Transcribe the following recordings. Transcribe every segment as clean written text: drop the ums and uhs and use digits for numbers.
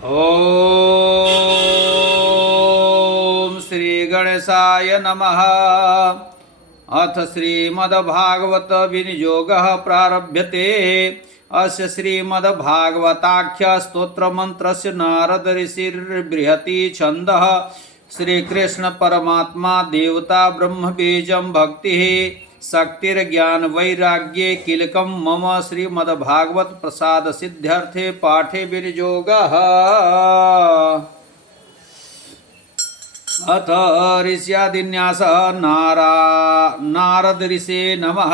ओम श्री गणेशाय नमः। अथ श्रीमद्भागवत विनियोगः प्रारभ्यते। अस्य श्रीमद्भागवताख्य स्तोत्रमन्त्रस्य नारद ऋषिर्बृहति छन्दः। श्रीकृष्ण परमात्मा देवता ब्रह्म बीजं भक्तिः शक्तिर्ज्ञान वैराग्ये किलकम मम श्रीमद्भागवत प्रसाद सिद्ध्यर्थे पाठे विनियोगः। अथ ऋष्यादिन्यासः नारद ऋषे नमः।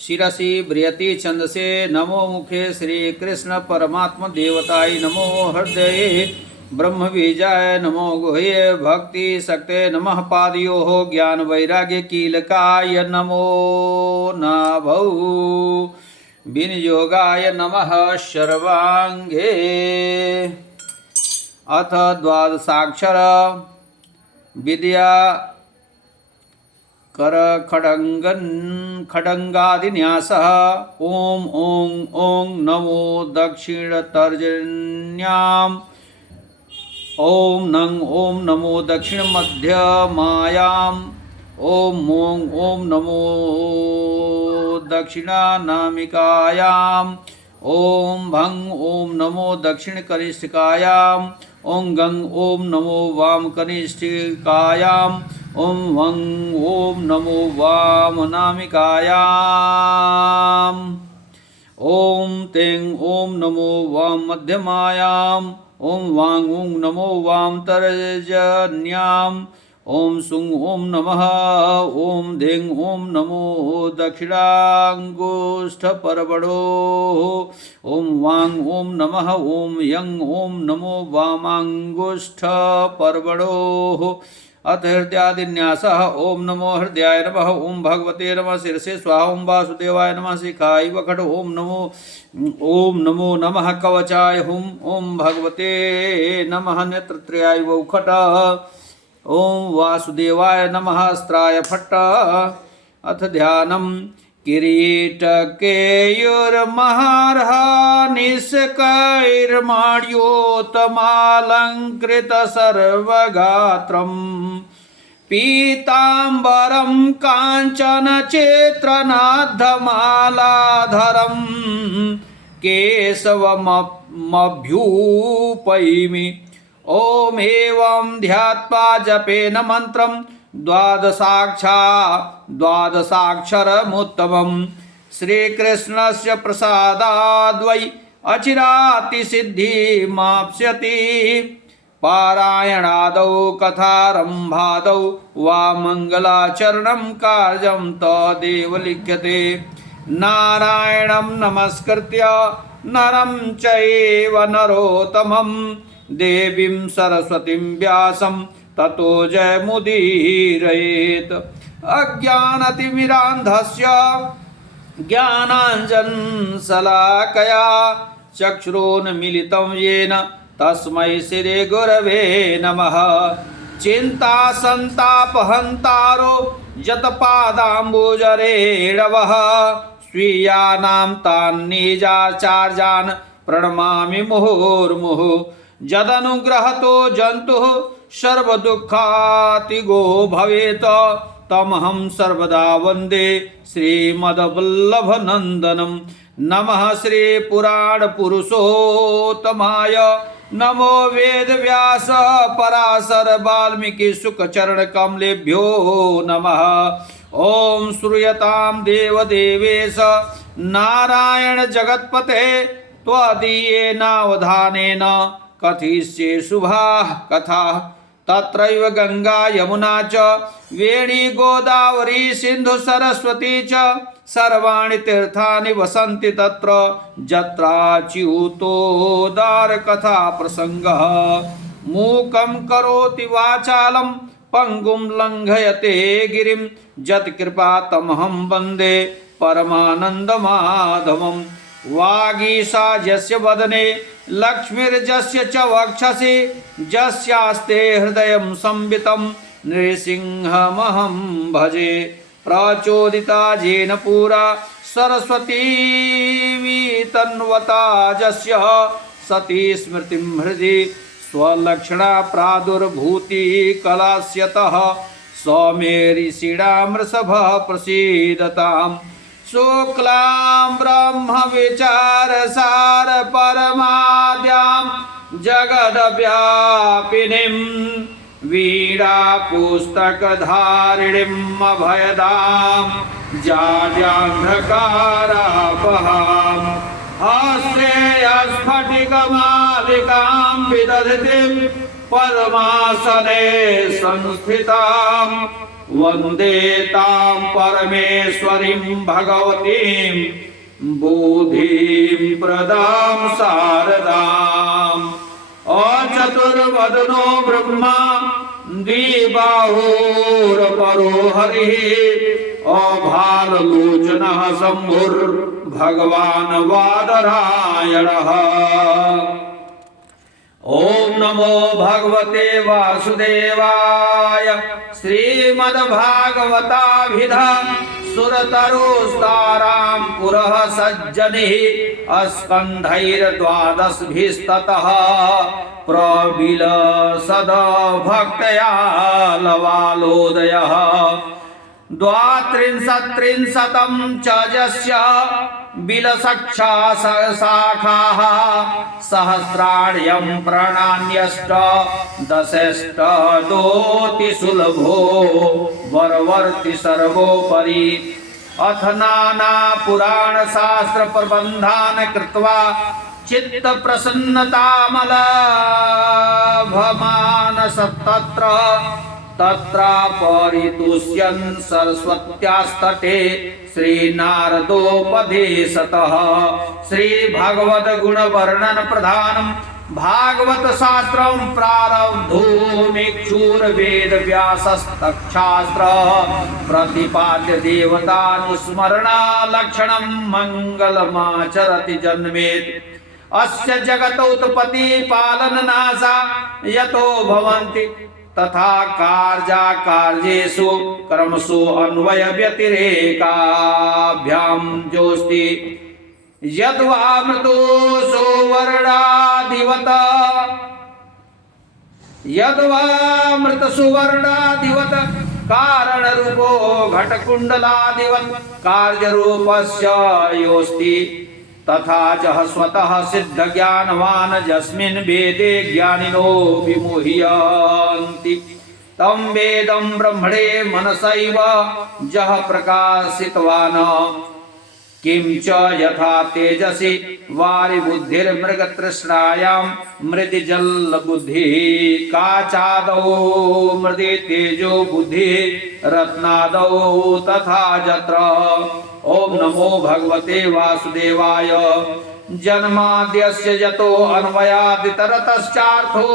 शिरसि बृहति छन्दसे नमो मुखे श्रीकृष्ण परमात्मा देवताय नमो हृदये ब्रह्म बीजाय नमो गुह्ये भक्ति शक्ते नमः पादयोः ज्ञान वैराग्य कीलकाय नमो नाभौ विनियोगाय नमः सर्वांगे। अथ द्वादशाक्षर विद्या कर खड्गादिन्यासः। ओम ओं ओं नमो दक्षिणतर्जन्याम्। ओम नंग ओम नमो दक्षिण मध्यमायाम। ओम मों ओम नमो दक्षिणानामिकायाम। ओम भंग ओम नमो दक्षिण कनिष्ठिकायाम। ओम गंग ओम नमो वाम कनिष्ठिकायाम। ओम वंग ओम नमो वाम नामिकायाम। ओम तें ओम नमो वाम मध्यमायाम। ओम वांग ओम नमो वाम तर्जन्याम। ओम सुंग ओम नमः। ओम धेंग ओम नमो दक्षिणांगुष्ठ परबड़ोः। ओम वांग ओम नमः। ओम यंग ओम नमो वामांगुष्ठ परबड़ोः। अथ हृदयादिन्यासः। ओम नमो हृदयाय नमः। ओम भगवते नमः शिरसे स्वाहा। ओम वासुदेवाय नमः शिखाय वखट। ओम नमो नमः कवचाय हुम। ओम भगवते नमः नेत्रत्रयाय वौखट। ओम वासुदेवाय नमः अस्त्राय फट्ट। अथ ध्यानम् किरीटकेयुर्महार्ह निष्कैर्माण्योतमालङ्कृत सर्वगात्रम् पीताम्बरं काञ्चन चित्रनाद्धमालाधरम् केशवमभ्युपैमि। ओम एवं ध्यात्वा जपेन मन्त्रं द्वादशाक्षरमुत्तमम्। श्रीकृष्णस्य प्रसादाद्वै अचिरातिसिद्धिमाप्स्यति। पारायणादौ कथारम्भादौ वा मङ्गलाचरणं कार्यं तदेव लिख्यते। नारायणं नमस्कृत्य नरं चैव नरोत्तमं देवीं सरस्वतीं व्यासं ततो जयमुदीरयेत्। अज्ञानतिमिरान्धस्य ज्ञानाञ्जनशलाकया चक्षुरुन्मीलितं येन तस्मै श्रीगुरवे नमः। चिन्तासन्तापहन्तारो यत्पादाम्बुजरेणवः स्वीयानां तान् निजाचार्यान् प्रणमामि मुहुर्मुहुः। यदनुग्रहतो जन्तुः सर्वदुःखातिगो भवेत् तमहं सर्वदा वन्दे श्रीमद्वल्लभनन्दनं। नमः श्रीपुराणपुरुषोत्तमाय। नमो वेदव्यास पराशर वाल्मीकि शुकचरणकमलेभ्यो नमः। ओम श्रूयतां देवदेवेश नारायण जगत्पते त्वदीयेनावधानेन कथिष्ये शुभाः कथाः। तत्रैव गंगा यमुना च वेणी गोदावरी सिंधु सरस्वती च सर्वाणि तीर्थानि वसन्ति तत्र जत्राच्युतोदार कथा प्रसंगः। मूकं करोति वाचालं पंगुं लंघयते गिरिं यत्कृपा तमहं वन्दे परमानन्दमाधवम्। वागीशा यस्य वदने लक्ष्मीर्यस्य च वक्षसि यस्यास्ते हृदयं संवितं नृसिंहमहं भजे। प्रचोदिता येन पुरा सरस्वती तन्वता जस्य सती स्मृतिं हृदि स्वलक्षणा प्रादुर्भूति कलास्यतः सौमेरिषीणामृषभः प्रसीदताम् शुक्लां ब्रह्म विचारसार परमाद्यां जगद्व्यापिनीं वीणा पुस्तकधारिणीम् अभयदां जाड्यान्धकारापहाम् हस्ते स्फटिकमालिकां विदधतीं पद्मासने संस्थिताम् वन्दे तां परमेश्वरीं भगवतीं बुद्धिं प्रदां शारदाम् अचतुर्वदनो ब्रह्मा द्विबाहुरपरो हरिः अभाललोचनः शम्भुर्भगवान् वादरायणः। ओम नमो भगवते वासुदेवाय। श्रीमद्भागवताभिधा सुरतरुस्तारां पुरः सज्जनिः स्कन्धैर्द्वादशभिस्ततः प्रविलसद भक्तया लवालोदयः। द्वात्रिंशत्त्रिंशतं च यस्य बिलसक्षा शाखाः सहस्राण्यं प्रणान्यष्ट दशष्टदोति सुलभो वरवर्ति सर्वोपरि। अथ नाना पुराण शास्त्र प्रबन्धान् कृत्वा चित्त प्रसन्नतामलभमानस्तत्र तत्र परितुष्यन् सरस्वत्यास्तटे श्रीनारदोपदेशतः श्रीभगवद् गुणवर्णन प्रधानं भागवत शास्त्रं प्रारब्धोमिक्षुर्वेद व्यासस्तक्षास्त्र प्रतिपाद्य देवतानुस्मरणा लक्षणं मंगलमाचरति जन्मेत्। अस्य जगतोत्पत्ति पालननाशा यतो भवन्ति तथा कार्या कार्येषु कर्मसु अन्वय व्यतिरेकाभ्यां जोस्ति। यद्वा मृतो सुवर्णादिवत कारण रूपो घटकुंडलादिवत कार्य रूपस्य योस्ति तथा च स्वतः सिद्ध ज्ञानवान यस्मिन् वेदे ज्ञानिनो विमुह्यन्ति तं वेदं ब्रह्मणे मनसैव जः प्रकाशितवान्। किं च यथा तेजसि वारिबुद्धिर्मृगतृष्णायां मृदि जलबुद्धिः काचादौ मृदि तेजो बुद्धिः रत्नादौ तथा जत्र। ओम नमो भगवते वासुदेवाय। जन्माद्यस्य यतो अन्वयादितरतश्चार्थो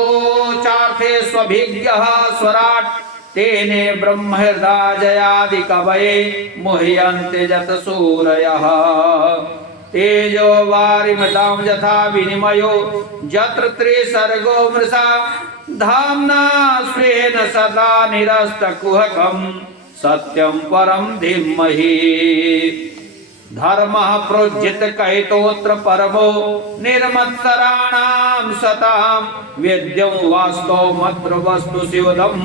स्वभिज्ञः स्वराट् तेने ब्रह्महृदाजयादि कवये मुह्यन्ते जतसूरयः। तेजो वारिमृतां यथा विनिमयो यत्र त्रिसर्गो मृषा धाम्ना स्वेन सदा निरस्तकुहकम् सत्यं परं धीमहि। धर्मः प्रोज्झित कैतोत्र परमो निर्मत्सराणां सतां वेद्यं वास्तवमत्र वस्तु शिवदं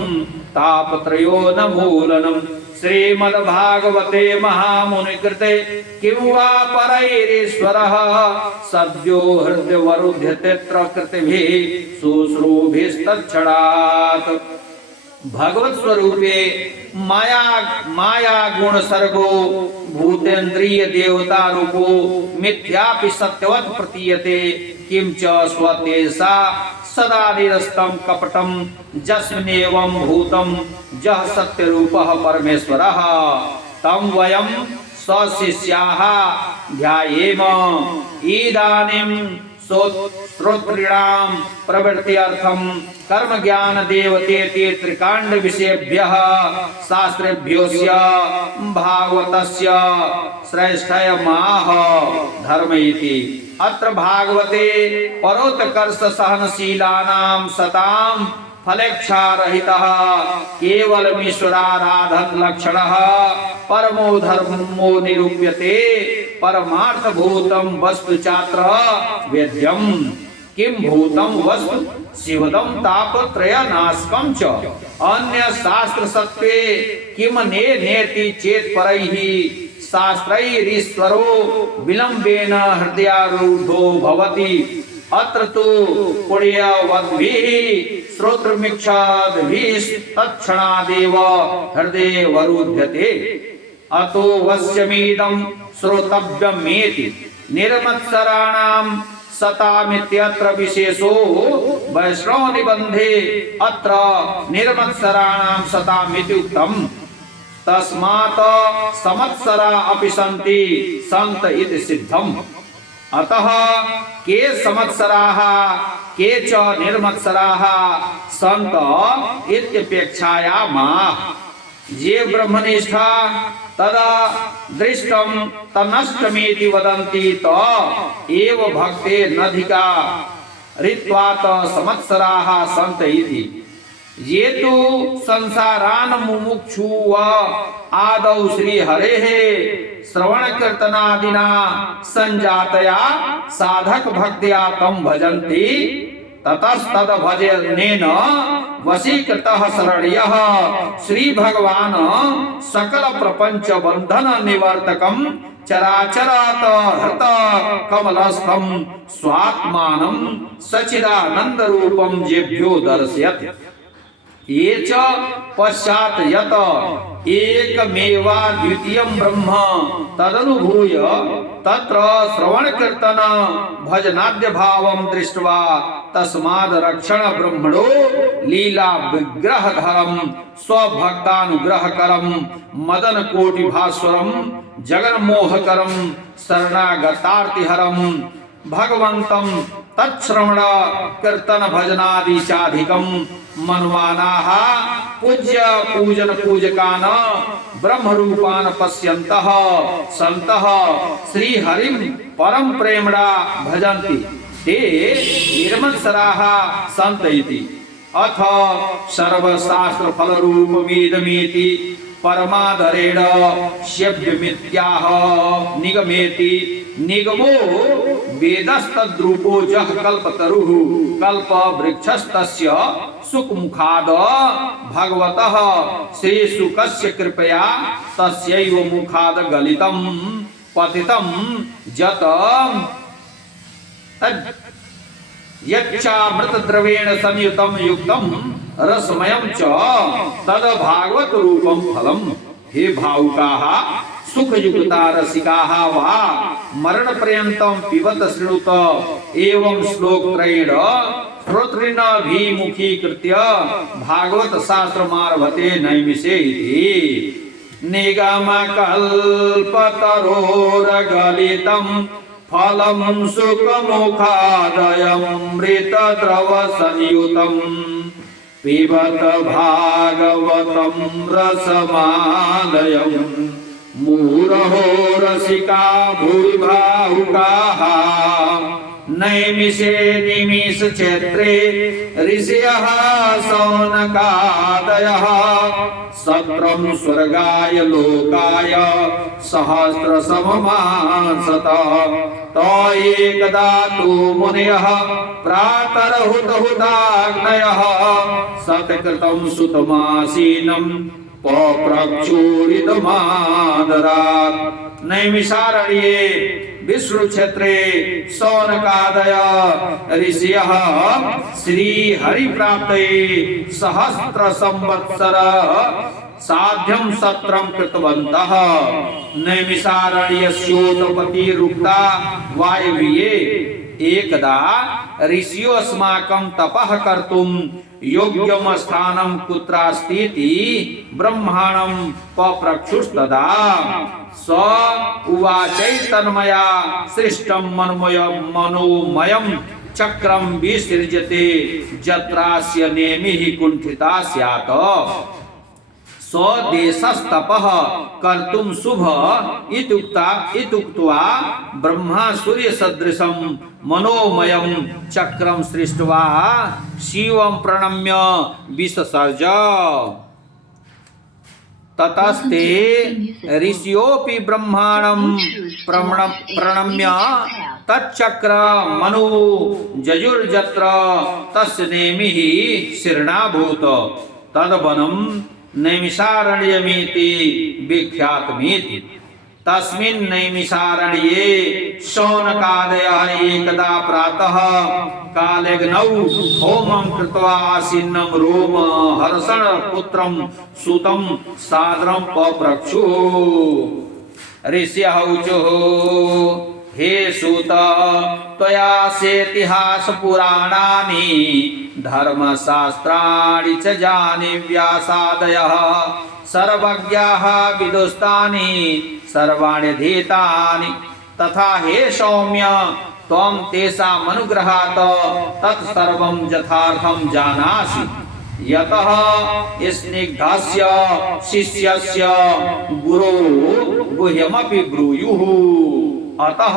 तापत्रयो न मूलनम्। श्रीमद्भागवते महामुनिकृते किं वा परैरीश्वरः सद्यो हृदयवरुध्यतेऽत्र कृतिभिः शुश्रूभिस्तच्छणात्। भगवत स्वरूपे माया गुण सर्गो भूतेन्द्रिय देवता रूपो मिथ्यापि सत्यवत् प्रतीयते। किं च स्वतेजसा सदा निरस्तं कपटं जस्मिन्नेवं भूतं जः सत्यरूपः परमेश्वरः तं वयं स्वशिष्याः ध्यायेम। इदानीं श्रोतॄणां प्रवृत्त्यर्थं कर्म ज्ञान देवतेति त्रिकाण्ड विषयेभ्यः शास्त्रेभ्योऽस्य भागवतस्य श्रेष्ठयमाह धर्म इति। अत्र भागवते परोत्कर्ष सहनशीलानां सतां फलेच्छारहितः केवलमीश्वराराधन लक्षणः परमो धर्मो निरूप्यते। परमार्थभूतं वस्तु चात्र वेद्यम्। किम भूतम वस्तु शिवदम तापत्रयनाशकम च अन्य शास्त्र सत्वे किम ने नेति चेत परैहि शास्त्रैरीश्वरो विलंबेन हृदयारूढ़ो भवति अत्र तु पुण्यवद्भिः श्रोत्रमीक्षाद्भिः तत्क्षणादेव हृदयवरुध्यते अतो वस्यमीदं श्रोतव्यमेति निर्मत्सराणां सतामित्यत्र विशेषो वैष्णव निबंधे अत्र निर्मत्सराणां सतामिति उक्तम् तस्मात् समत्सरा अपि सन्ति सन्त इति सिद्धम् अतः के समत्सराः के च निर्मत्सराः सन्त इत्यपेक्षायामाह ये ब्रह्मनिष्ठा तदा दृष्टं तन्नष्टमेति वदन्ति त एव भक्ते नधिका ऋत्वात् समत्सराः सन्त इति ये तु संसारान् मुमुक्षुव आदौ श्री हरेः श्रवण कीर्तनादिना संजातया साधक भक्त्या तं भजन्ति ततस्तद भजनेन वशीकृतः शरण्यः श्री भगवान सकल प्रपंच बंधन निवर्तकं चराचरात हृत कमलस्थं स्वात्मानं सचिदानंद रूपं जेभ्यो दर्शयति ये च पश्चात यत एकमेवा द्वितीयं ब्रह्म तदनुभूय तत्र श्रवण कीर्तन भजनाद्य भावं दृष्ट्वा तस्माद् रक्षण ब्रह्मणो लीला विग्रहधरं स्वभक्तानुग्रहकरं मदन कोटि भास्वरं जगन्मोहकरं शरणागतार्तिहरं भगवन्तं तत्श्रवण कीर्तन भजनादि चाधिकं मन्वानाः पूज्य पूजन पूजकान् ब्रह्म रूपान् पश्यन्तः सन्तः श्री हरिं परम प्रेमणा भजन्ति ते निर्मत्सराः सन्त इति अथ सर्वशास्त्र फल रूपमिदमिति परमादरेण सेव्यमित्याह निगमेति निगमो वेदस्तद्रूपो जः कल्पतरुः कल्प वृक्षस्तस्य सुखमुखाद भगवतः श्रीशुकस्य कृपया तस्यैव मुखाद गलितं पतितं जतं यच्चामृतद्रवेण संयुतं युक्तं रसमयं च तद भागवत रूपं फलम् हे भावुकाः सुखयुक्ता रसिकाः वा मरण पर्यन्तं पिबत शृणुत एवं श्लोकत्रयेण श्रोतृणाभिमुखीकृत्य भागवत शास्त्रमारभते नैमिषे इति निगमकल्पतरोरगलितं फलं सुखमुखादयमृतद्रवसंयुतं पिबत भागवतं रसमालयम् मुहुरहो रसिका भूरिभावुकाः नैमिषे निमिषक्षेत्रे ऋषयः शौनकादयः सत्रं स्वर्गाय लोकाय सहस्रसममासत त एकदा तु मुनयः प्रातरहुतहुताग्नयः सत्कृतं सुतमासीनं पप्रक्षूरितमादरात् नैमिषारण्ये विष्णु क्षेत्रे शौनकादय ऋषयः श्री हरि प्राप्तये सहस्र संवत्सर साध्यं सत्रं कृतवन्तः नैमिषारण्यस्योतपतिरुक्ता वायव्ये एकदा ऋषियो अस्माकं तपः कर्तुं योग्यम स्थानं कुत्रास्तीति ब्रह्माणं पप्रक्षुस्तदा स उवाचैतन्मया सृष्टं मनोमयं चक्रं विसृजते जत्रास्य नेमिः कुण्ठिता स्यात् स्वदेशस्तपः कर्तुं शुभ इत्युक्त्वा ब्रह्मा सूर्य सदृशं मनोमयं चक्रं सृष्ट्वा शिवं प्रणम्य विससर्ज ततस्ते ऋषियोऽपि ब्रह्माणं प्रणम्य तच्चक्र मनु जजुर्जत्र तस्य नेमिः शीर्णाभूत तद्वनं नैमिषारण्यमिति विख्यातमिति। तस्मिन् नैमिषारण्ये शौनकादयः एकदा प्रातः कालेऽग्नौ होमं कृत्वा आसीन्नं रोम हर्षण पुत्रं सूतं सादरं पप्रक्षुः। ऋषयः ऊचुः हे सूत त्वया सेतिहास पुराणानि धर्मशास्त्राणि च जाने व्यासादयः सर्वज्ञाः विदुस्तानि सर्वाणि धीतानि तथा हे सौम्य त्वं तेषाम् अनुग्रहात् तत्सर्वं यथार्थं जानासि यतः स्निग्धस्य शिष्यस्य गुरो गुह्यमपि ब्रूयुः। अतः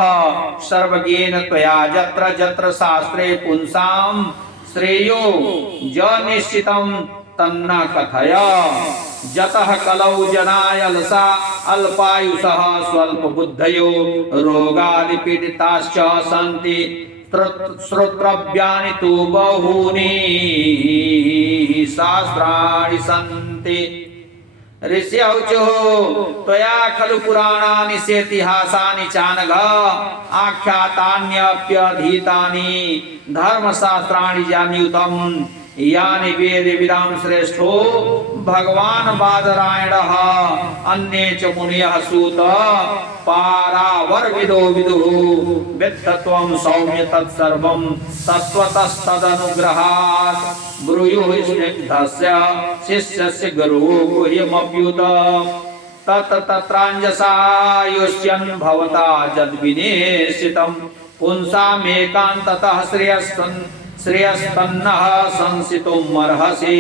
सर्वज्ञेन त्वया यत्र यत्र शास्त्रे पुंसां श्रेयो निश्चितं तन्न कथय। जतः कलौ जनाय अलसा अल्पायुषः स्वल्पबुद्धयो रोगादि पीडिताश्च सन्ति श्रोत्रव्यानि तु बहूनि शास्त्राणि सन्ति। ऋषयः ऊचुः त्वया खलु पुराणानि सेतिहासानि चानघ आख्यातान्यप्यधीतानि धर्मशास्त्राणि जान्युतम् यानि वेदविदां श्रेष्ठो भगवान् बादरायणः अन्ये च मुनयः सूत पारावर्विदो विदुः वेत्तत्वं सौम्य तत्सर्वं तत्त्वतस्तदनुग्रहात् ब्रूयुः स्निग्धस्य शिष्यस्य गुरुः गुह्यमप्युत तत्राञ्जसा योष्यन् भवता यद्विनिश्चितं पुंसामेकान्ततः श्रेयस्तन्नः संसितुमर्हसि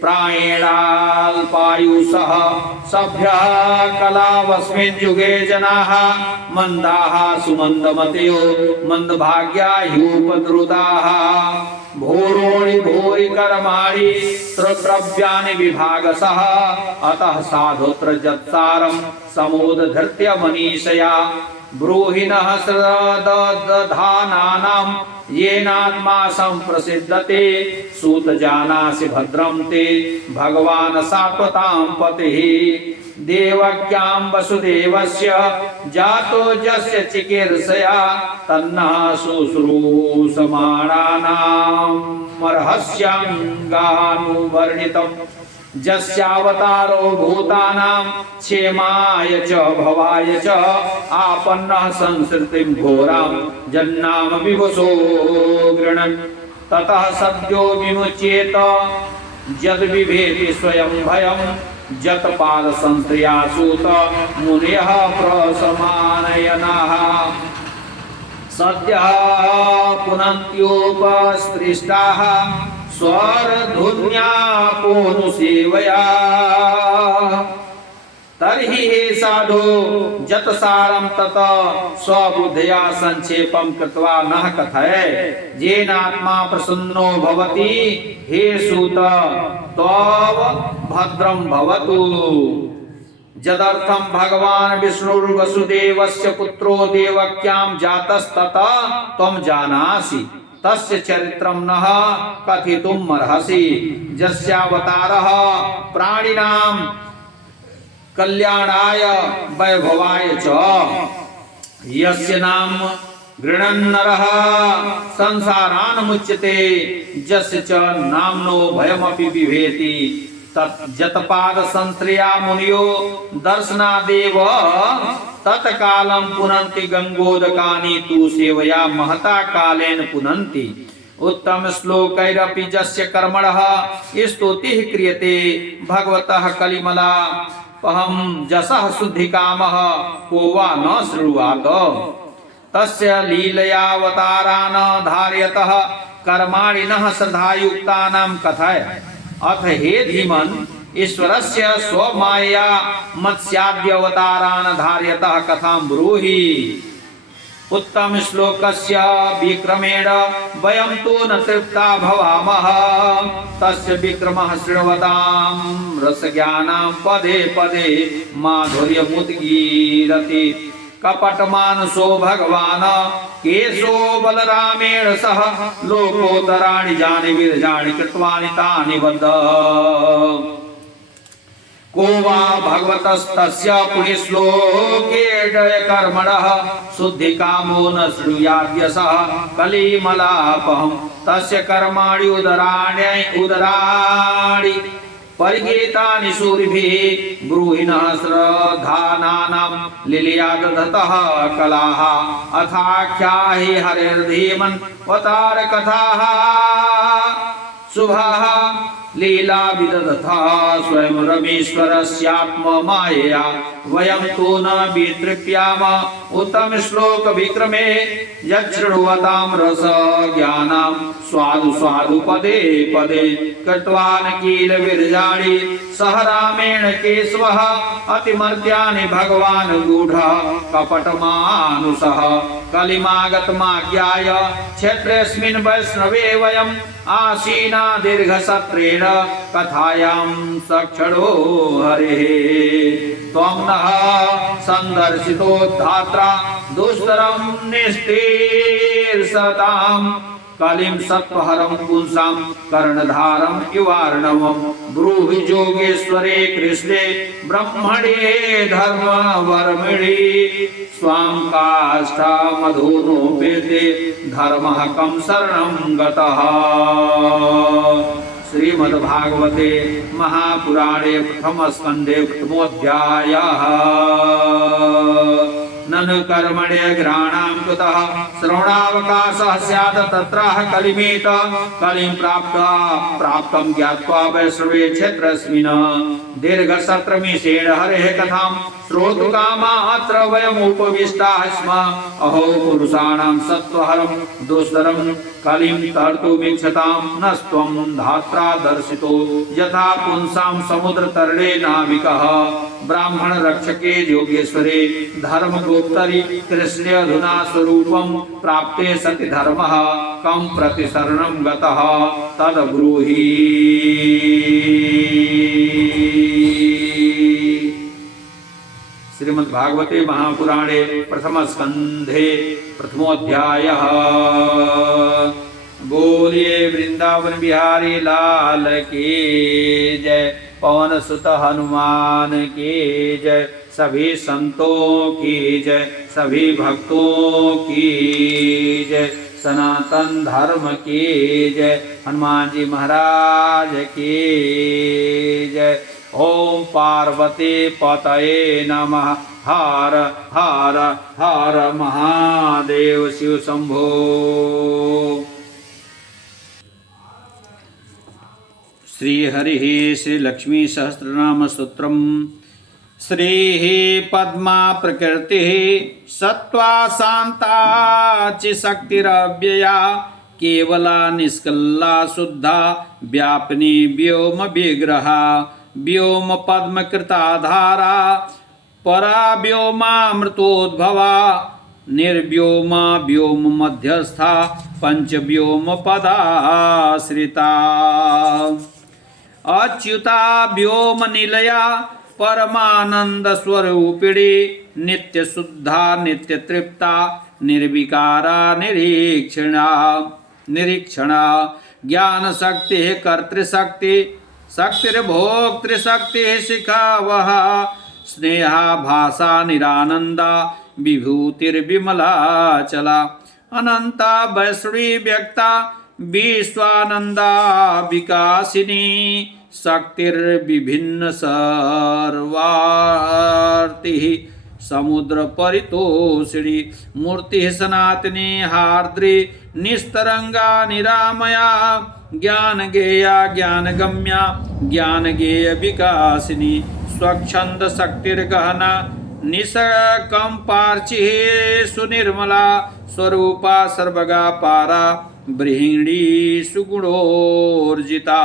प्रायेणाल्पायुषः सभ्यः कलावस्मिन् युगे जनाः मन्दाः सुमन्दमतयो मन्दभाग्या ह्युपद्रुताः भूरोणि भूरि कर्माणि श्रोत्रव्यानि विभागसः अतः साधुत्र जत्सारं समुदधृत्य मनीषया ब्रूहिणः श्रद्धानानां येनात्मा संप्रसिद्धते सूत जानासि भद्रं ते भगवान् सात्वतां पतिः देवक्यां वसुदेवस्य जातो यस्य चिकीर्षया तन्नः शुश्रूषमाणानां रहस्यांगानुवर्णितम् जस्यावतारो भूतानां क्षेमाय च भवाय च आपन्नः संसृतिं घोरां जन्नाम विभुषो गृह्णन् ततः सद्यो विमुच्येत यद्विभेति स्वयं भयं जत्पादसंश्रयासूत मुनयः प्रसमानयनाः सद्यः पुनन्त्योपस्पृष्टाः स्वरधुन्यापोनुसेवया तर्हि हे साधो जतसारं तत स्वबुद्धया संक्षेपं कृत्वा नः कथय येनात्मा प्रसन्नो भवति हे सूत तव भद्रं भवतु। जदर्थं भगवान् विष्णुर्वसुदेवस्य पुत्रो देवक्यां जातस्ततः त्वं जानासि तस्य चरित्रं नः कथितुम् अर्हसि यस्यावतारः प्राणिनां कल्याणाय वैभवाय च यस्य नाम गृह्णन्नरः संसारान्मुच्यते यस्य च नाम्नो भयमपि बिभेति तज्जतपाद संश्रया मुनियो दर्शनादेव तत्कालं पुनन्ति गंगोदकानि तु सेवया महता कालेन पुनन्ति। उत्तम श्लोकैरपि यस्य कर्मणः स्तुतिः क्रियते भगवतः कलिमला अहं जसः शुद्धिकामः को वा न शृणुयात् तस्य लीलयावतारान् धारयतः कर्माणिनः श्रद्धायुक्तानां कथय। अथ हे धीमन् ईश्वरस्य स्वमायया मत्स्याद्यवतारान् धारयतः कथां ब्रूहि। उत्तम श्लोकस्य विक्रमेण वयं तु न तृप्ता भवामः तस्य विक्रमः शृण्वतां रसज्ञानां पदे पदे माधुर्यमुद्गीरति कपटमानसो भगवान् केशो बलरामेण सह लोकोत्तराणि जानि विरजानि कृत्वानि तानि वद को वा भगवतस्तस्य पुण्यश्लोके जयकर्मणः शुद्धिकामो न श्रूयाद्यसः कलिमलापहं तस्य कर्माणि उदराणि परिगीतानि सूरिभिः ब्रूहिणः श्रद्धानानां लीलया दधतः कलाः अथाख्याहि हरिर्धीमन् वतारकथाः शुभाः लीला विदधता स्वयं रमेश्वरस्यात्ममायया वयं तु न वितृप्याम उत्तम श्लोक विक्रमे यच्छृण्वतां रस ज्ञानां स्वादु स्वादु पदे पदे कृत्वान् किल विरजाणि सह रामेण केशवः अतिमर्त्यानि भगवान् गूढः कपटमानुषः कलिमागतमाज्ञाय क्षेत्रेऽस्मिन् वैष्णवे वयम् आसीना दीर्घसत्रेण कथायां सक्षणो हरिः त्वं नः सन्दर्शितोद्धात्रा दुस्तरं निस्तीर्षतां कलिं सत्त्वहरं पुंसां कर्णधारं इवार्णवं ब्रूहि जोगेश्वरे कृष्णे ब्रह्मणे धर्मवर्मिणि स्वां काष्ठामधुरोपेते धर्मः कं शरणं गतः। श्रीमद्भागवते महापुराणे प्रथमस्कन्धे प्रथमोऽध्यायः। ननु कर्मण्य घ्राणां कृतः श्रवणावकाशः स्यात् तत्राह कलिमेत कलिं प्राप्तं ज्ञात्वा वैष्णवे क्षेत्रस्मिन् दीर्घसत्रमीशेण हरेः कथां श्रोतुकामा अत्र वयमुपविष्टाः स्म। अहो पुरुषाणां सत्त्वहरं दुस्तरं कलिं तर्तुमीक्षतां नस्त्वं धात्रा दर्शितो यथा पुंसां समुद्रतरणे नाविकः ब्राह्मण रक्षके योगेश्वरे धर्मगोप्तरि कृष्णे अधुना स्वरूपं प्राप्ते सति धर्मः कं प्रति शरणं गतः तद्ब्रूहि। श्रीमद्भागवते महापुराणे प्रथमस्कन्धे प्रथमोऽध्यायः। बोलिए वृंदावन बिहारी लाल की जय, पवन सुत हनुमान की जय, सभी संतों की जय, सभी भक्तों की जय, सनातन धर्म की जय, हनुमान जी महाराज की जय। ओम पार्वती पतये नमः। हर हर हर महादेव शिव शंभो। श्री हरिः श्री लक्ष्मी सहस्रनाम स्तोत्रम्। श्रीः पद्मा प्रकृतिः सत्त्वा शान्ता चिशक्तिरव्यया केवला निष्कल्ला शुद्धा व्यापिनी व्योम विग्रहा व्योम पद्मकृताधारा परा व्योमामृतोद्भवा निर्व्योमा व्योम मध्यस्था पंचव्योम पदाश्रिता अच्युता व्योम निलया परमानंद स्वरूपिणी नित्य शुद्धा नित्य तृप्ता निर्विकारा निरीक्षणा ज्ञान शक्ति कर्तृशक्ति शक्तिर्भोक्तृशक्ति शिखावह स्नेहा भाषा निरानंदा विभूतिर्विमला चला अनंता वैष्णवी व्यक्ता विश्वानंदा विकासिनी शक्तिर्विभिन्न सर्वार्ति समुद्र परितोषिणी मूर्ति सनातनी हार्द्री निस्तरंगा निरामया ज्ञान गेया ज्ञान गम्या ज्ञान गेय विकासिनी स्वच्छंद शक्तिर्गहना निष्कंपार्चि सुनिर्मला स्वरूपा सर्वगा पारा बृहिणी सुगुणोर्जिता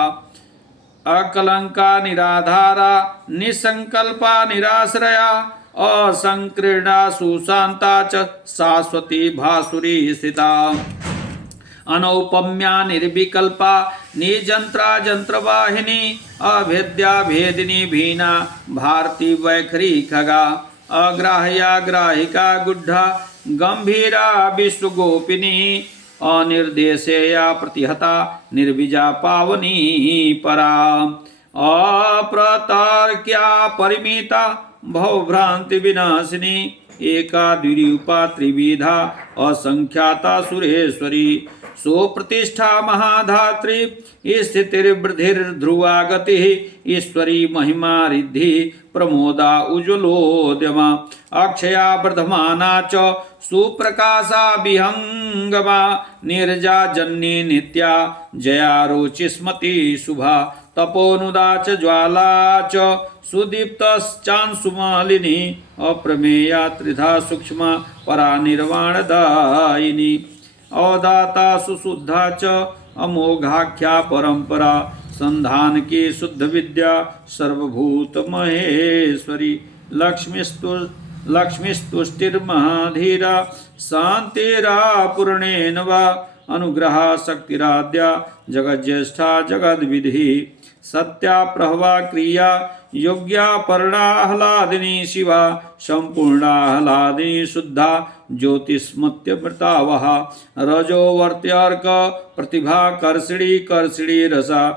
अकलंका निराधारा निसंकल्पा निराश्रया असंकीर्णा सुशांता च शाश्वती भासुरी स्थिता अनौपम्या निर्विकल्पा निजंत्रा जंत्रवाहिनी अभेद्या भेदिनी भीना भारती वैखरी खगा अग्राह्या ग्राहिका गुड्ढा गंभीरा विश्वगोपिनी अनिर्देशेया प्रतिहता निर्विजा पावनी परा अप्रतार्क्या परिमिता भवभ्रांति विनाशिनी एका द्विरूपा त्रिविधा असंख्याता सुरेश्वरी सुप्रतिष्ठा महाधात्री स्थितिर्वृद्धिर्ध्रुवा गतिः ईश्वरी महिमा रिद्धि प्रमोदा उज्ज्वलोद्यमा अक्षया वर्धमाना च सुप्रकाशा विहंगमा निर्जा जन्नी नित्या जया रुचिस्मती शुभा तपोनुदा च ज्वाला च सुदीप्तश्चांशुमालिनी अप्रमेया त्रिधा सूक्ष्मा परा निर्वाणदायिनी अवदाता सुशुद्धा च अमोघाख्या परंपरा संधान की शुद्ध विद्या सर्वभूत महेश्वरी लक्ष्मीस्तुष्टिर्महाधीरा शांतिरा पूर्णेन वा अनुग्रहा शक्तिराद्या जगज्येष्ठा जगद्विधि सत्या प्रभवा क्रिया योग्या पर्णाह्लादिनी शिवा संपूर्णाह्लादिनी शुद्धा ज्योतिष्मत्यमृतावः रजोवर्त्यर्क प्रतिभा कर्षिणी कर्षिणी रसा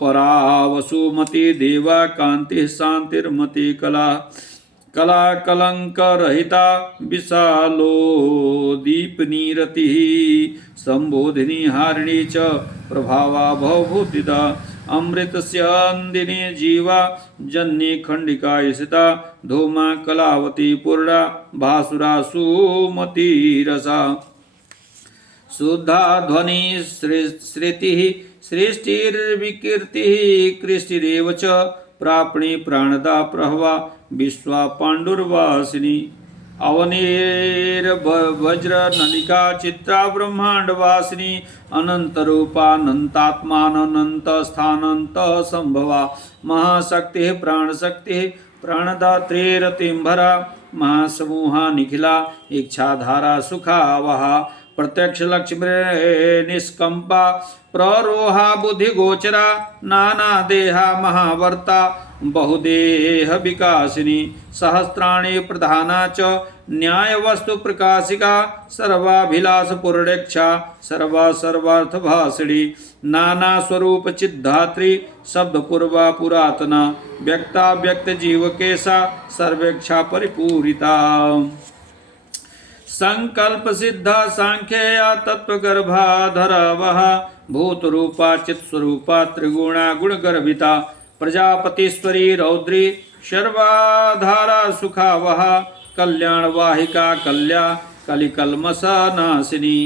परा वसुमती देवा कांति शांतिर्मती कला कला कलंक रहिता विशालो दीपनी रतिः संबोधिनी हारिणी च प्रभावा भवभूतिदा अमृतस्यांदिनी जीवा जन्नी खंडिका स्थिता धूमा कलावती पूर्णा भासुरा सुमती रसा शुद्धा ध्वनि श्रुतिः सृष्टिर्विकीर्तिः कृष्टिरेव च प्रापणी प्राणदा प्रभवा विश्वा पांडुर्वासिनी अवनीर्वज्र नलिका चित्रा ब्रह्मांडवासिनी अनंतरूपानंतात्मानंत स्थानंत संभवा महाशक्ति प्राणशक्ति प्राणदात्रीरतिंभरा महासमूहा निखिला इच्छाधारा सुखावहा प्रत्यक्ष लक्ष्मी निष्कंपा प्ररोहा बुद्धिगोचरा नाना देहा महावर्ता बहुदेह विकासिनी सहस्राणी प्रधाना च न्याय वस्तु प्रकाशिका सर्वाभिलाष पूर्णेक्षा सर्वा सर्वार्थ भाषिणी नाना स्वरूप चिद्धात्री शब्द पूर्वा पुरातना व्यक्ता व्यक्त जीवकेशा सर्वेक्षा परिपूरिता संकल्प सिद्धा सांख्यया तत्वगर्भाधरवः भूतरूपा चित्स्वरूपा त्रिगुणा गुणगर्भिता प्रजापतिश्वरी रौद्री सर्वाधारा सुखावह कल्याणवाहिका कल्या कलिकल्मषनाशिनी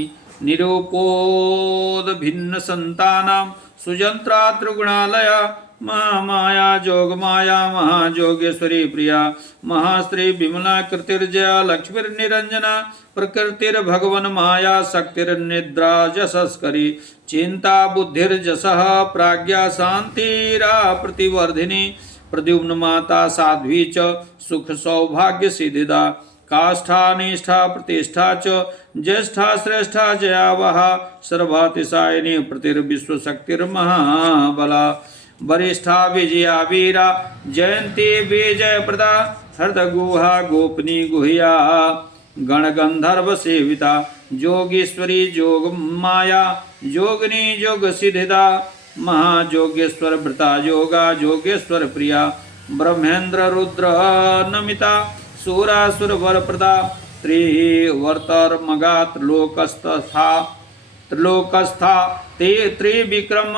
निरूपोद भिन्न संतानां सुजंत्रा त्रिगुणालया महामाया जोगमाया महाजोगेश्वरी प्रिया महास्त्री विमला कृतिर्जया लक्ष्मीर्निरंजना प्रकृतिर्भगवन माया शक्तिर्निद्रा जशस्करी चिंता बुद्धिर्जसः प्राज्ञा शांतिरा प्रतिवर्धिनी प्रद्युम्न माता साध्वी च सुख सौभाग्य सिद्धिदा काष्ठा निष्ठा प्रतिष्ठा च ज्येष्ठा श्रेष्ठा जयावहा सर्वातिशायिनी प्रतिर्विश्वशक्तिर्महाबला वरिष्ठा विजया वीरा जयंती विजय प्रदा हृदगुहा गोपनी गुह्या गणगंधर्व सेविता जोगेश्वरी जोग माया जोगिनी जोग सिद्धिदा महाजोगेश्वर व्रता योगा जोगेश्वर प्रिया ब्रह्मेंद्र रुद्र नमिता सुरासुर वरप्रदा त्रिवर्तर्मगा त्रिलोकस्था ते त्रिविक्रम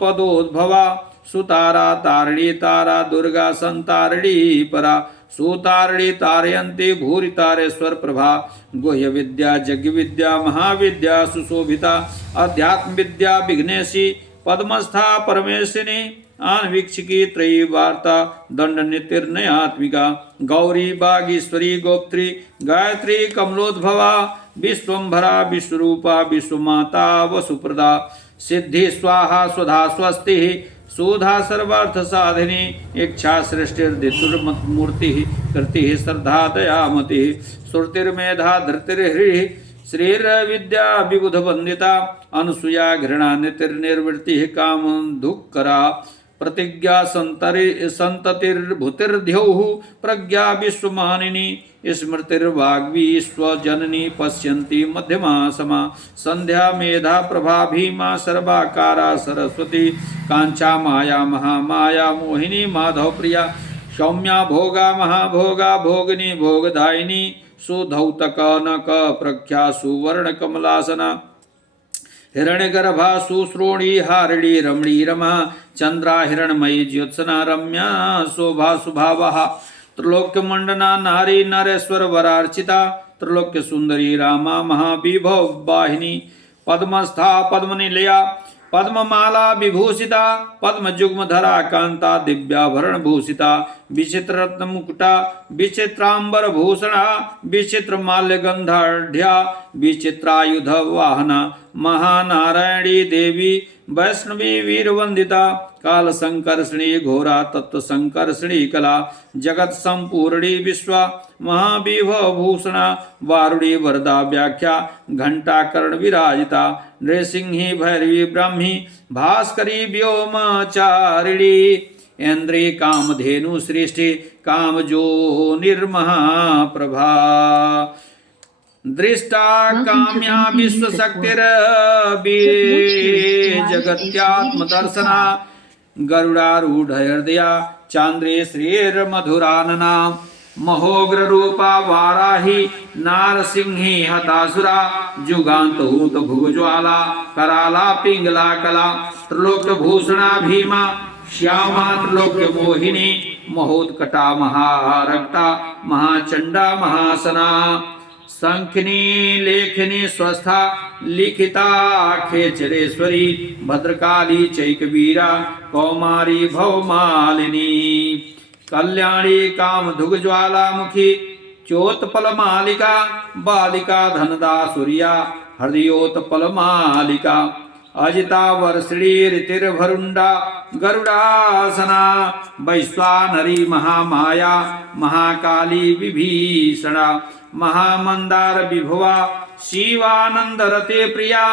पदोद्भवा सुतारा तारिणी तारा दुर्गा संतारिणी परा सुतारिणी तारयन्ती भूरि तारेश्वर प्रभा गुह्य विद्या यज्ञ विद्या महाविद्या सुशोभिता अध्यात्म विद्या विघ्नेशी पद्मस्था परमेशिनी आन्वीक्षिकी त्रयी वार्ता दंड नितिर्नयात्मिका गौरी बागीश्वरी गोप्त्री गायत्री कमलोद्भवा विश्वंभरा विश्वरूपा विश्वमाता वसुप्रदा सिद्धि स्वाहा स्वधा स्वस्ति सुधा सर्वार्थ साधिनी इच्छा सृष्टिर्दितुर्मूर्ति कृति श्रद्धा दयामति श्रुतिर्मेधा धृतिर्हृ श्रीर्विद्या विबुध वंदिता अनुसूया घृणा नितिर्निर्वृत्ति काम दुःखरा प्रतिज्ञा संततिर्भूतिर्द्यौः प्रज्ञा विश्वमानिनी स्मृतिर्वाग्वी स्वजननी पश्यन्ति मध्यमा समा संध्या मेधा प्रभा भीमा सर्वाकारा सरस्वती कांचा माया महामाया मोहिनी माधव प्रिया सौम्या भोगा महाभोगा भोगिनी भोगदायिनी सुधौतक नक प्रख्या सुवर्ण कमलासना हिरण्यगर्भा सुश्रोणी हारिणी रमणी रमा चंद्रा हिरणमयी ज्योत्सना रम्या शोभा सुभावहा त्रिलोक्य मंडना नारी नरेश्वर वरार्चिता त्रिलोक्य सुंदरी रामा महाविभव वाहिनी पद्मस्था पद्मनिलया पद्ममाला विभूषिता पद्मजुग्मधरा कांता दिव्याभरण भूषिता विचित्र रत्न मुकुटा विचित्रांबर भूषणा विचित्र माल्यगंधाढ़ विचित्रायुध वाहना महानारायणी देवी वैष्णवी वीरवंदिता काल संकर्षणी घोरा तत्व संकर्षणी कला जगत संपूर्णी विश्वा महाविभव भूषणा वारुणी वरदा व्याख्या घंटाकर्ण विराजिता नृसिंही भैरवी ब्राह्मी भास्करी व्योमचारिणी इंद्री कामधेनु सृष्टि कामजो निर्महाप्रभा दृष्टा काम्या विश्वशक्तिर्जगत्यात्मदर्शना गरुडारूढ़ हृदया चांद्रे श्रीर्मधुरानना महोग्र रूपा वाराही नारसिंही हतासुरा जुगान्तहूत भुगज्वाला कराला पिंगला कला त्रिलोक्य भूषणा भीमा श्यामा त्रिलोक्य मोहिनी महोत्कटा महारक्ता महाचंडा महासना संखिनी लेखिनी स्वस्था लिखिता खेचरेश्वरी भद्रकाली चैकवीरा कौमारी भवमालिनी कल्याणी कामधुग्ज्वाला मुखी चोत्पल मालिका बालिका धनदा सूर्या हृदयोत्पल मालिका अजिता वर्षिणी ऋतिर्भरुंडा गरुडासना वैश्वानरी महामाया महाकाली विभीषणा महामंदार विभुवा शिवानंदरते प्रिया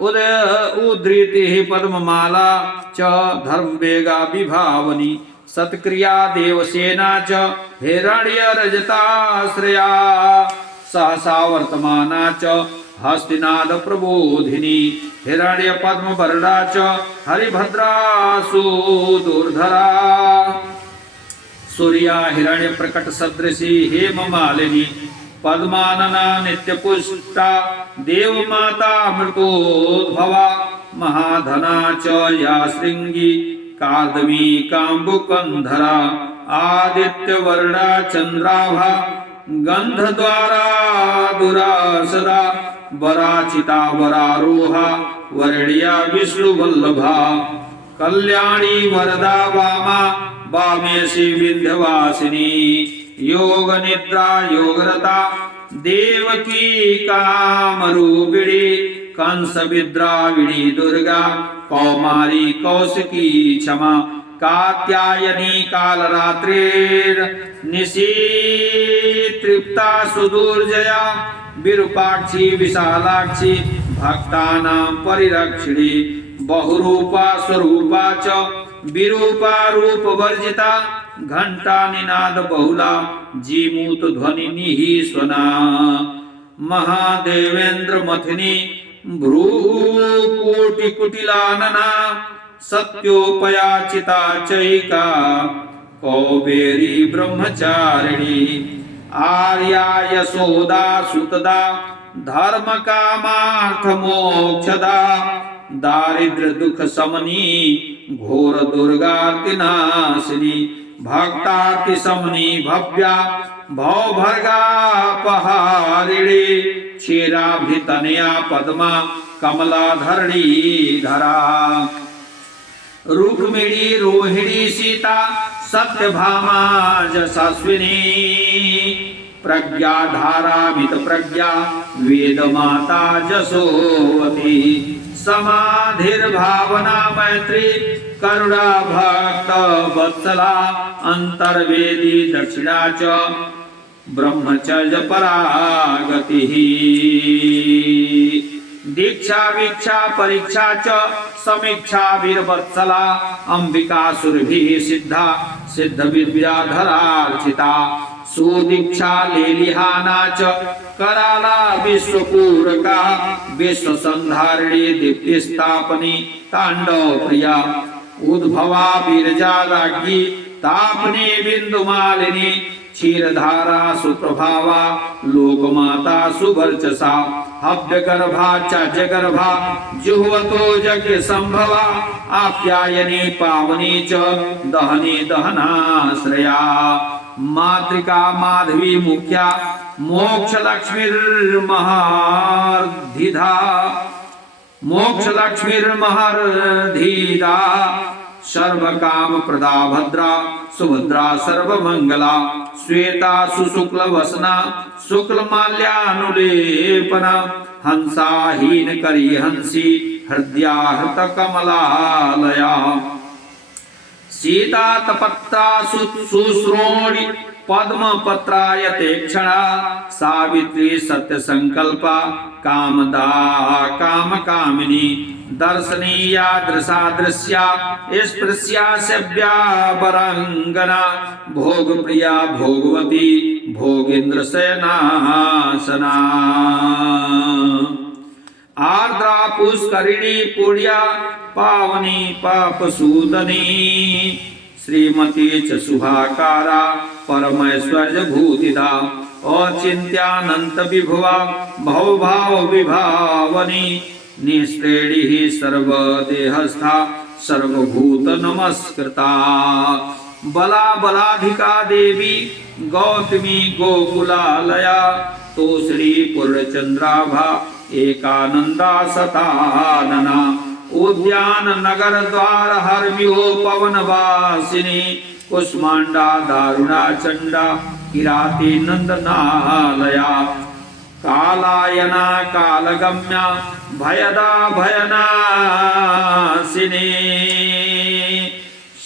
उद्धृति पद्ममाला च धर्मवेगा विभावनी सत्क्रिया देवसेना च हिरण्यरजताश्रया सहसा वर्तमाना च हस्तिनाद प्रबोधिनी हिरण्य पद्मवर्णा च हरिभद्रा सुदुर्धरा सूर्या हिरण्य प्रकट सदृशी हेममालिनी पद्मानना नित्यपुष्टा देवमाता मृतोद्भवा महाधना च या श्रृंगी कार्दमी काम्बुकंधरा आदित्यवर्णा चंद्राभा गंधद्वारा दुरासदा वराचिता वरारोहा वर्ण्या विष्णुवल्लभा कल्याणी वरदा वामा वामेशी विंध्यवासिनी योग निद्रा योगरता देवकी कामरूपिणी कंस विद्राविणी दुर्गा कौमारी कौशिकी क्षमा कात्यायनी कालरात्रिर्निशी तृप्ता सुदुर्जया विरूपाक्षी विशालाक्षी भक्तानां परिरक्षिणी बहुरूपा स्वरूपा च विरूपा रूप वर्जिता घंटा निनाद बहुला जीमूत ध्वनि निहीश्वना महादेवेंद्र मथिनी भ्रूकोटि कुटिलानना सत्योपयाचिता चैका कौबेरी ब्रह्मचारिणी आर्या यशोदा सुतदा धर्म कामार्थ मोक्षदा दारिद्र दुख समनी घोर दुर्गार्तिनाशिनी भक्तार्ति समनी भव्या भवभर्गा पहारिणी क्षीराभितनया पद्मा कमलाधरणी धरा रुक्मिणी रोहिणी सीता सत्यभामा यशस्विनी प्रज्ञा धारामित प्रज्ञा वेद माता जसोवती समाधिर्भावना मैत्री करुणा भक्त वत्सला अंतर्वेदी दक्षिणा च ब्रह्मचर्य परागति दीक्षा वीक्षा परीक्षा च समीक्षा वीरवत्सला अंबिका सुरभि सिद्धा सिद्ध विद्याधरार्चिता सुदीक्षा लेलिहाना च कराला विश्वपूरका विश्व संधारिणी दीप्ति स्थापनी तांडव प्रिया उद्भवा विरजा राज्ञी तापनी बिंदुमालिनी क्षीरधारा सुप्रभावा लोकमाता सुवर्चसा हव्य गर्भा चाज्य गर्भा जुह्वतो यज्ञ संभवा आप्यायनी पावनी च दहनी दहनाश्रया मातृका माधवी मुख्या मोक्ष लक्ष्मीर्महर्धिदा सर्व काम प्रदा भद्रा सुभद्रा सर्वमंगला श्वेता सुशुक्ल वसना शुक्ल माल्यानुलेपना हंसाहीन करी हंसी हृदया हृत कमलालया सीता तपत्ता सुश्रोणि पद्म पत्रायते क्षणा सावित्री सत्य संकल्पा कामदा काम कामिनी दर्शनीया दृशादृश्या स्पृश्या सेव्या वरांगना भोग प्रिया भोगवती भोगेन्द्र सेनासना आर्द्रा पुष्करिणी पुण्या पावनी पापसूदनी श्रीमती च शुभाकारा परमैश्वर्य भूतिदा अचिंत्यानंत विभुवा भवभाव विभावनी निश्रेणी सर्वदेहस्था सर्वभूत नमस्कृता बला बलाधिका देवी गौतमी गोकुलालया तोषणी पूर्णचंद्राभा एकानंदा सतानना उद्यान नगर द्वार हर्म्यो पवनवासिनी कुष्मांडा दारुणा चंडा किराती नंदनालया कालायना कालगम्या भयदा भयनाशिनी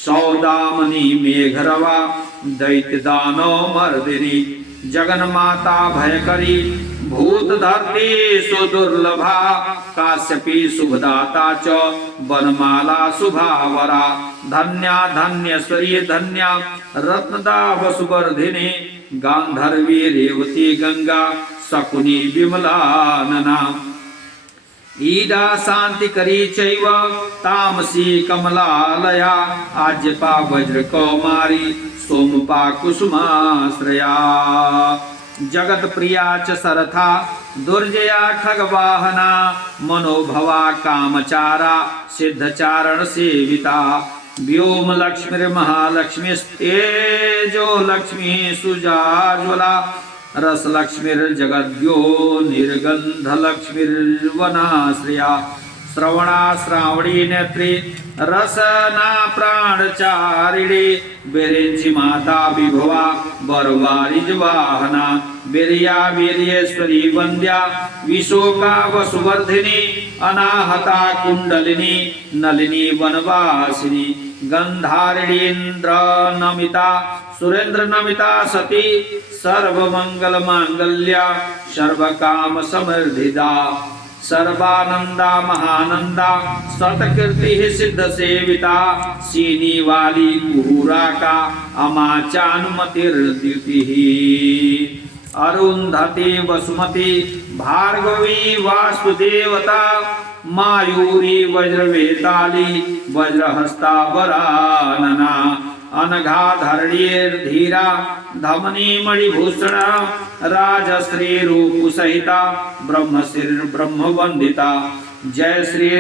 सौदामनी मेघरवा दैत्य दानव मर्दिनी जगन्माता भयकरी भूत धरती सुदुर्लभा काश्यपी शुभदाता च वनमाला शुभावरा धन्या धन्यश्वरी धन्या रत्नदा वसुवर्धिनी गांधर्वी रेवती गंगा शकुनी विमलानना ईडा शांतिकरी चैव तामसी कमलालया आज्यपा वज्र कौमारी सोमपा कुसुमाश्रया जगत प्रिया च सरथा दुर्जया खगवाहना मनोभवा कामचारा सिद्धचारण सेविता व्योम लक्ष्मीर्महालक्ष्मीस्तेजो लक्ष्मी सुजाज्वला रस लक्ष्मीर्जगद्यो निर्गंध लक्ष्मीर्वनाश्रिया श्रवणा श्रावणी नेत्री रसना प्राणचारिणी बेरेंची माता विभवा बरवारिज वाहना बेरिया वीर्येश्वरी वंद्या विशोका वसुवर्धिनी अनाहता कुंडलिनी नलिनी वनवासिनी गंधारिणीन्द्र नमिता सुरेंद्र नमिता सती सर्वमंगल मांगल्या सर्वकाम समृद्धिदा सर्वानंदा महानंदा सतकीर्ति सिद्ध सेविता सीनी वाली कुहूरा का अमाचानुमतिर्द्युति अरुंधति वसुमती भार्गवी वासुदेवता मायूरी वज्रवेताली वज्रहस्ता वरानना अनघाधरणीर्धीरा धमनी मणिभूषणा राजश्री रूप सहिता ब्रह्म वंदिता जय श्री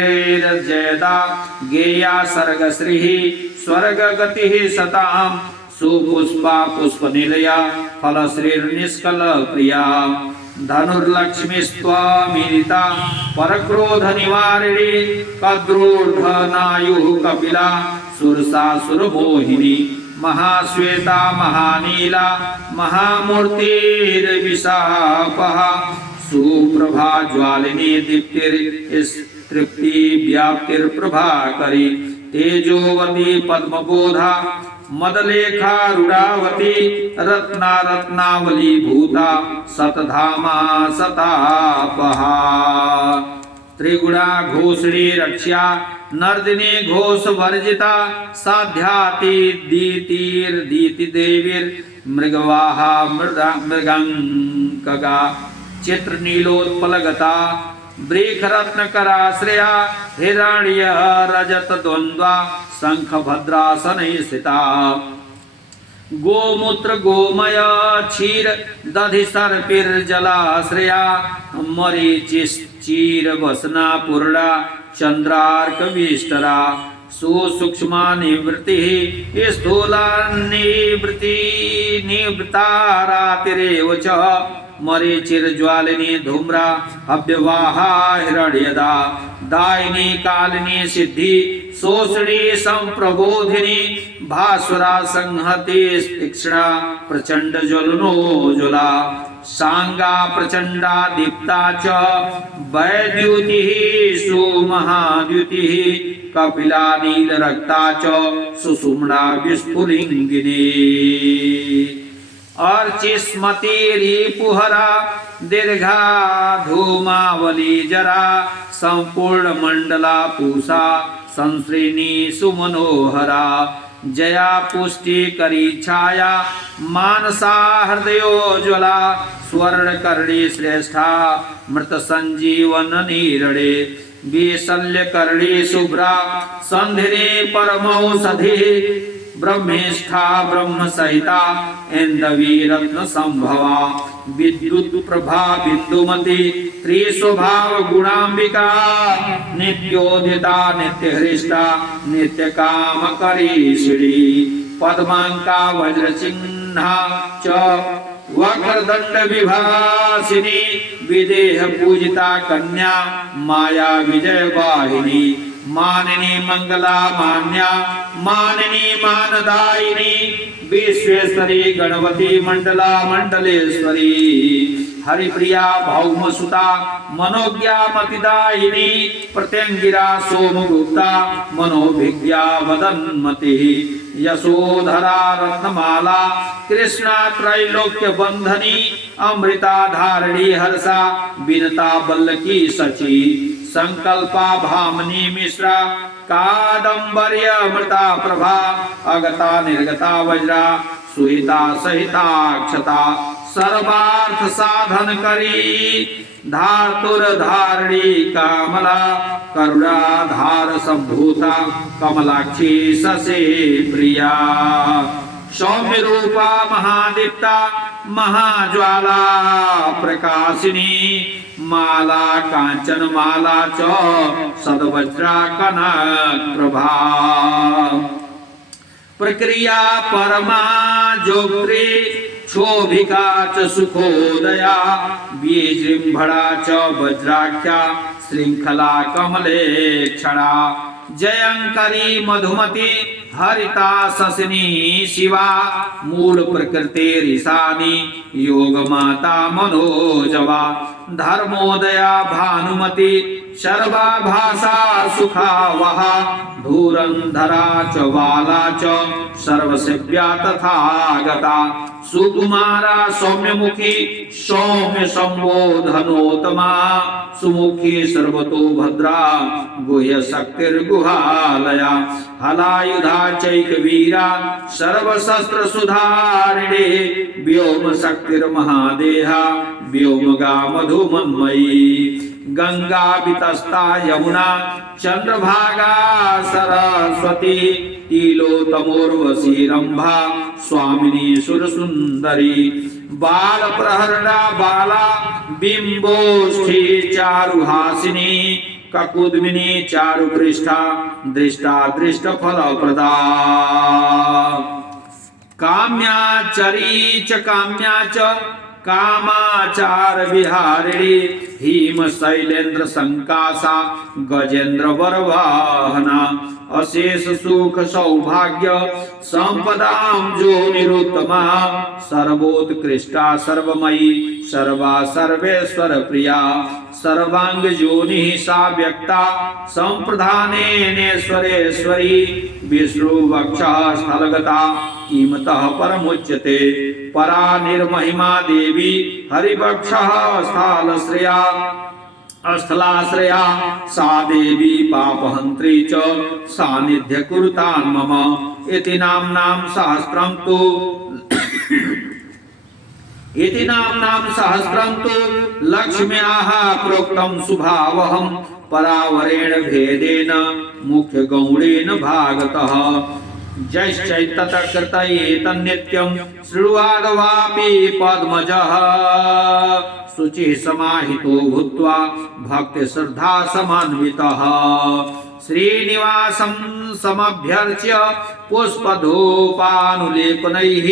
जयदा गेया सर्ग श्री स्वर्ग गति सताम सुपुष्पा पुष्प निलया फल श्री निष्कल प्रिया धनुर्लक्ष्मी स्वामीता परक्रोध निवारिणी कद्रूर्धनायु कपिला सुरसा सुरमोहिनी महाश्वेता महानीला महामूर्तिर्विशापः सुप्रभा ज्वालिनी दीप्तिर्स्तनगिरिशोभिता तृप्ति व्याप्तिर्प्रभाकरी तेजोवती पद्मबोधा मदलेखा रुडावती रत्ना रत्नावली भूता सतधामा सतापहा त्रिगुणा घोषणी रक्षा नर्दिनी घोष वर्जिता साध्याति दीतिर्दीति देवीर मृगवाहा मृगांकगा चित्र नीलोत्पलगता वृखरत्न कराश्रया हिरण्य रजत द्वंद्वा शंख भद्रासन स्थिता गोमूत्र गोमय क्षीर दधि सर्पिर्जलाश्रया मरीचिश्चीर वसना पूर्णा चंद्रार्क विष्टरा सुसूक्ष्मा निवृत्ति स्थूला निवृत्ति निवृत्तारातिरेव च मरीचिर्ज्वालिनी धूम्रा अव्यवाहा हिरण्यदा दायिनी कालिनी सिद्धि शोषणी संप्रबोधिनी भास्वरा संहति तीक्ष्णा प्रचंड ज्वलनोज्वला सांगा प्रचंडा दीप्ता च वैद्युतिः सुमहाद्युतिः कपिला नील रक्ता च सुषुम्ना विस्फुलिंगिनी अर्चिस्मती रिपुहरा दीर्घा धूमावली जरा संपूर्ण मंडला पूषा संश्रेणी सुमनोहरा जया पुष्टि करी छाया मानसा हृदयोज्वला स्वर्ण कर्णी श्रेष्ठा मृत संजीवन नीरणे विशल्य कर्णी शुभ्रा संधिनी परमौषधि ब्रह्मेष्ठा ब्रह्म सहिता ऐन्दवी रत्न संभवा विद्युत प्रभा बिंदुमती त्रिस्वभाव गुणांबिका नित्योदिता नित्यहृष्टा नित्य काम करीषिणी पद्मांका वज्र चिन्हा च वक्रदंड विभासिनी विदेह पूजिता कन्या माया विजय वाहिनी मानिनी मंगला मान्या मानिनी मानदायिनी विश्वेश्वरी गणवती मंडला मंडलेश्वरी हरिप्रिया भौमसुता मनोज्ञा मतिदायिनी प्रत्यंगिरा सोमगुप्ता मनोभिज्ञा वदन्मति यशोधरा रत्नमाला कृष्णा त्रैलोक्य बंधनी अमृता धारिणी हर्षा विनता बल्लकी सची संकल्पा भामनी मिश्रा कादंबर्य अमृता प्रभा अगता निर्गता वज्रा सुहिता सहिता क्षता सर्वार्थ साधन करी धातुर धारणी कामला करुणा धार संभूता कमलाक्षी ससे प्रिया सौम्य रूपा महादीप्ता महाज्वाला प्रकाशिनी माला कांचन माला च सदवज्रा कनक प्रभा प्रक्रिया परमा जोग्री क्षोभिका च सुखोदया बीजृंभणा च वज्राख्या श्रृंखला कमले क्षणा जयंकरी मधुमती हरिता शशिनी शिवा मूल प्रकृति ऋषानी योग माता मनोजवा धर्मोदया भानुमती शर्वा भाषा सुखा वहा धूरंधरा च बाला च सर्वसेव्या तथागता सुकुमारा सौम्यमुखी सौम्य संबोधनोत्तमा सुमुखी सर्वतो भद्रा गुह्य शक्तिर्गुहालया हलायुधा चैकवीरा सर्वशस्त्र सुधारिणे व्योम शक्तिर्महादेहा व्योमगा मधुमन्मयी गंगा वितस्ता यमुना चंद्रभागा सरस्वती तिलोतमोर्वशी रंभा स्वामिनी सुरसुंदरी बाल प्रहरणा बाला बिंबोष्ठी चारुहासिनी ककुद्मिनी चारुपृष्ठा दृष्टा दृष्ट फलप्रदा काम्याचरी च काम्या च कामाचार विहारिणी हिम शैलेन्द्र संकासा गजेन्द्र वरवाहना अशेष सुख सौभाग्य संपदां जो निरुत्तमा सर्वोत्कृष्टा सर्वमयी सर्वा सर्वेश्वर प्रिया सर्वांग योनि सा व्यक्ता संप्रधानेश्वरेश्वरी विष्णुवक्षा स्थलगता कीमतः परमुच्यते परा निर्महिमा देवी हरिवक्षः स्थालश्रया स्थलाश्रया सा देवी पापहन्त्री च सानिध्य कुरुतान् मम इति नाम्नां सहस्रं तु लक्ष्म्याः प्रोक्तं सुभावहं परावरेण भेदेन मुख्य गौणेन भागतः जैश्चैतत्कृतयेतन्नित्यं शृण्वादवापि पद्मजः शुचिः समाहितो भूत्वा भक्ति श्रद्धा समन्वितः श्रीनिवासं समभ्यर्च्य पुष्पधूपानुलेपनैः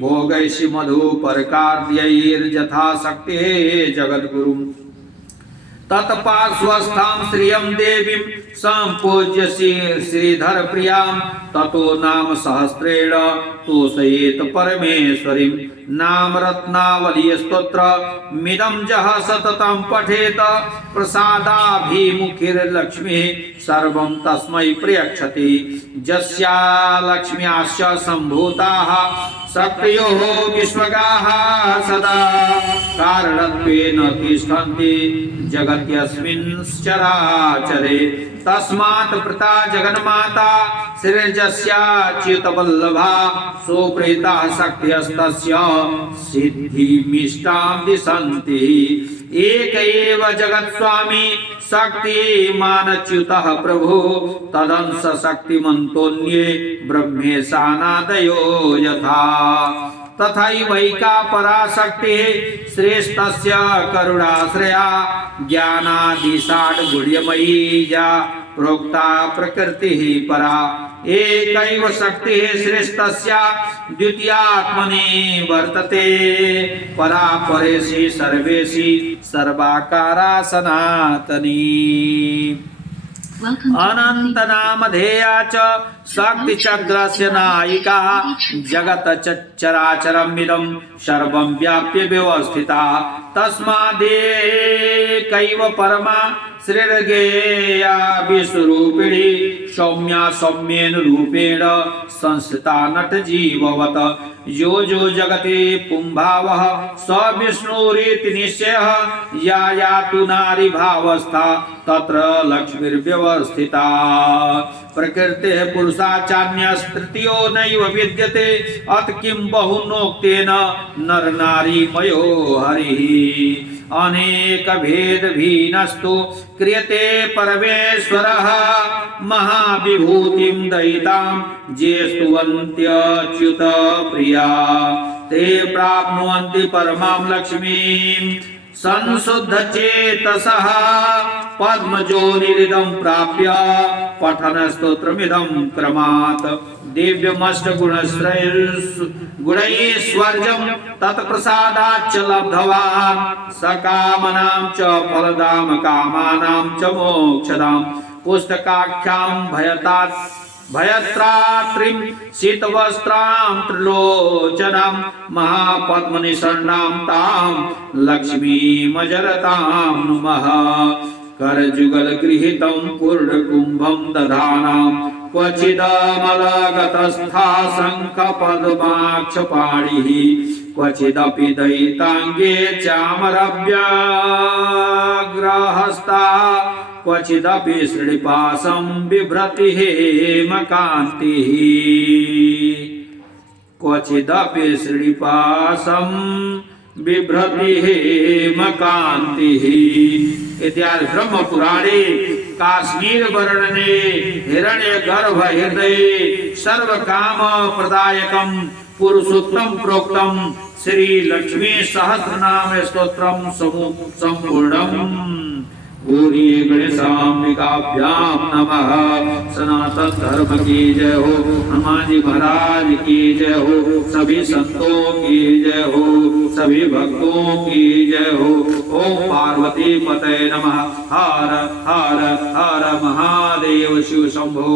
भोगैः मधुपर्काद्यैर्यथाशक्तिः जगद्गुरुं तत्पार्श्वस्थां श्रियं देवीं संपूज्य श्रीधर प्रियां ततो नाम सहस्रेण तोषयेत परमेश्वरीं नाम रत्नावली स्तोत्र मिदं जः सततं पठेत प्रसादाभिमुखिर्लक्ष्मीः सर्वं तस्मै प्रयच्छति यस्या लक्ष्म्याश्च सम्भूताः शक्तयो विश्वगाः सदा कारणत्वेन तिष्ठन्ति जगत्यस्मिन् चराचरे तस्मात् प्रता जगन्माता श्रीर्जस्याच्युतवल्लभा सुप्रीता शक्त्यस्तस्य सिद्धिमिष्टां दिशन्ति एक एव जगत्स्वामी शक्तिमानच्युतः प्रभु तदंश शक्तिमन्तोऽन्ये ब्रह्मेशानादयो यथा तथैवैका पराशक्तिः श्रेष्ठस्य करुणाश्रया ज्ञानादिषाड्गुण्यमयी या प्रोक्ता प्रकृतिः परा एकैव शक्तिः श्रेष्ठस्य द्वितीयात्मनि वर्तते परा परेशि सर्वेशि सर्वाकारा सनातनी अनन्तनामधेया च शक्तिचक्रस्य नायिका जगत् चराचरमिदं सर्वं व्याप्य व्यवस्थिता तस्मादेकैव परमा श्रीर्गेया विश्वरूपिणी सौम्या सौम्येन रूपेण संस्थिता नटजीववत् यो जो जगति पुंभावः स विष्णुरिति निश्चयः या तु नारी भावस्था तत्र लक्ष्मीर्व्यवस्थिता प्रकृतेः पुरुषाचान्यस्तृतीयो नैव विद्यते अत किं बहुनोक्तेन नर नारी मयो हरिः अनेक भेद भीनस्तु क्रियते परमेश्वरः महाविभूतिं दयितां ये स्तुवन्त्यच्युत प्रिया ते प्राप्नुवन्ति परमां लक्ष्मीं संशुद्धचेतसः पद्मजोनिरिदं प्राप्य पठन स्तोत्रमिदं क्रमात् दिव्यमष्टगुणैश्वर्यं तत्प्रसादाच्च लब्धवान् सकामनां च फलदां कामानां च मोक्षदां पुस्तकाख्यां भयत्रात्रिं शीतवस्त्रां त्रिलोचनां महापद्मनिषण्णां तां लक्ष्मीमजरतां नुमः करजुगलगृहीतं पूर्णकुम्भं दधानां क्वचिदमलगतस्था शङ्खपद्माक्षपाणिः क्वचिदपि दयिताङ्गे चामरव्यग्रहस्ता क्वचिदपि श्रीपाशं बिभ्रति हेमकान्तिः क्वचिदपि श्रीपाशं बिभ्रति हेमकान्तिः इत्यादि ब्रह्म पुराणे काश्मीर वर्णने हिरण्यगर्भ हृदय सर्व काम प्रदायकं पुरुषोत्तम प्रोक्तम श्री लक्ष्मी सहस्रनाम स्तोत्रम संपूर्णम पूरी गणेशाम्बिकाभ्याम नमः। सनातन धर्म की जय हो, हनुमान जी महाराज की जय हो, सभी संतों की जय हो, सभी भक्तों की जय हो। ओम पार्वती पते नमः। हर हर हर महादेव शिव शंभो।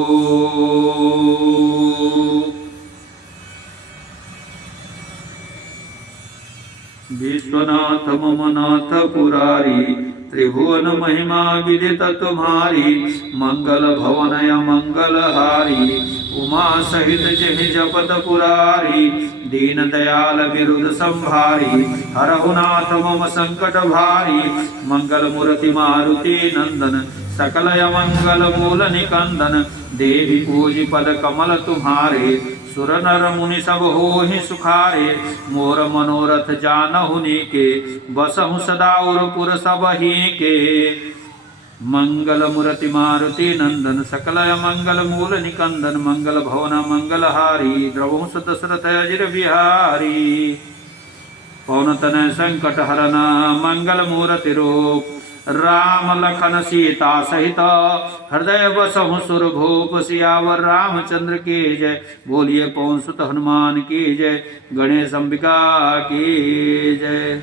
विश्वनाथ मम नाथ पुरारी, त्रिभुवन महिमा विदित तुम्हारी। मंगल भवनय मंगल हारी, उमा सहित जहि जपत पुरारी। दीन दयाल विरुद्ध संभारी, हरहु नाथ मम संकट भारी। मंगल मूर्ति मारुति नंदन, सकलय मंगल मूल निकंदन। देवी पूज पद कमल तुम्हारे, सुर नर मुनि सब होहि सुखारे। मोर मनोरथ जानहु नीके, बसहु सदा उरपुर सब ही के। मंगल मूर्ति मारुति नंदन, सकलय मंगल मूल निकंदन। मंगल भवन मंगल हारी, द्रवहु दशरथ अजिर बिहारी। पवन तनय संकट हरन, मंगल मूर्ति रूप। राम लखन सीता सहित, हृदय बसहु सुर भूप। सियावर रामचंद्र की जय, बोलिए पवन सुत हनुमान की जय। गणेश अंबिका की जय।